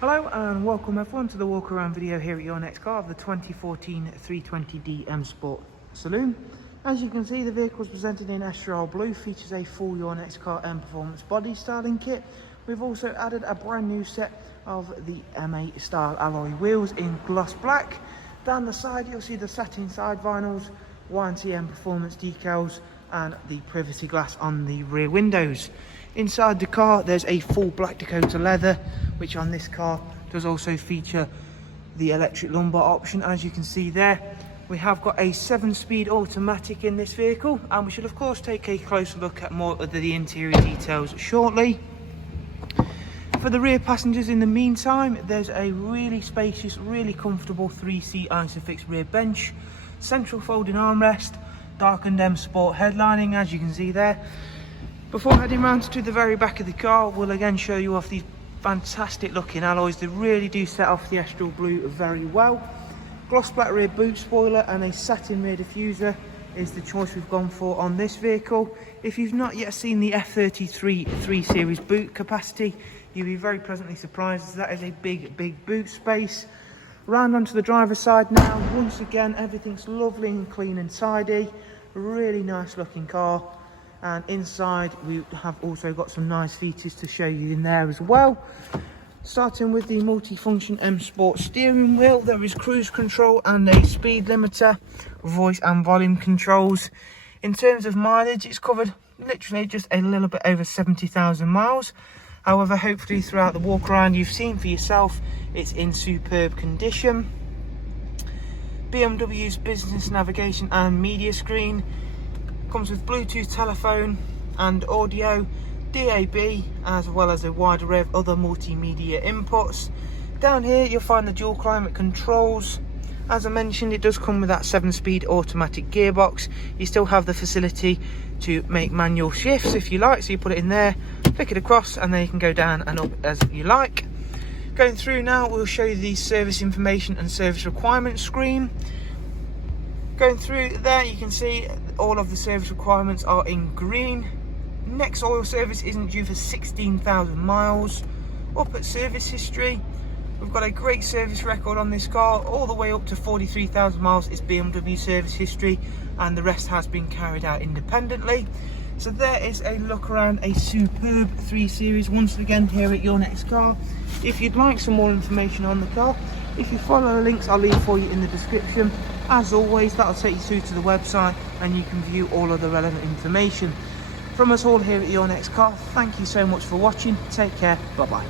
Hello and welcome everyone to the walk around video here at your next car of the 2014 320D M Sport Saloon. As you can see, the vehicle is presented in Astral Blue, features a full Your Next Car M Performance body styling kit. We've also added a brand new set of the MA style alloy wheels in gloss black. Down the side you'll see the satin side vinyls, YNC Mperformance decals and the privacy glass on the rear windows. Inside the car there's a full black Dakota leather, which on this car does also feature the electric lumbar option. As you can see there, we have got a 7-speed automatic in this vehicle, and we should of course take a closer look at more of the interior details shortly. For the rear passengers in the meantime, there's a really spacious, really comfortable 3-seat Isofix rear bench, central folding armrest, darkened M Sport headlining as you can see there. Before heading round to the very back of the car, we'll again show you off these fantastic looking alloys. They really do set off the Astral Blue very well. Gloss black rear boot spoiler and a satin rear diffuser is the choice we've gone for on this vehicle. If you've not yet seen the F22 3 Series boot capacity, you'll be very pleasantly surprised, as that is a big boot space. Round onto the driver's side now. Once again, everything's lovely and clean and tidy. Really nice looking car. And inside we have also got some nice features to show you in there as well. Starting with the multi-function M Sport steering wheel, there is cruise control and a speed limiter, voice and volume controls. In terms of mileage, it's covered literally just a little bit over 70,000 miles. However, hopefully throughout the walk around you've seen for yourself, it's in superb condition. BMW's business navigation and media screen. Comes with Bluetooth telephone and audio, DAB, as well as a wide array of other multimedia inputs. Down here you'll find the dual climate controls. As I mentioned, it does come with that 7-speed automatic gearbox. You still have the facility to make manual shifts if you like, so you put it in there, flick it across, and then you can go down and up as you like. Going through now, we'll show you the service information and service requirements screen. Going through there, you can see all of the service requirements are in green. Next oil service isn't due for 16,000 miles. Up at service history, we've got a great service record on this car. All the way up to 43,000 miles is BMW service history, and the rest has been carried out independently. So there is a look around a superb 3 Series once again here at Your Next Car. If you'd like some more information on the car, if you follow the links I'll leave for you in the description, as always that'll take you through to the website and you can view all of the relevant information. From us all here at Your Next Car, thank you so much for watching. Take care, bye bye.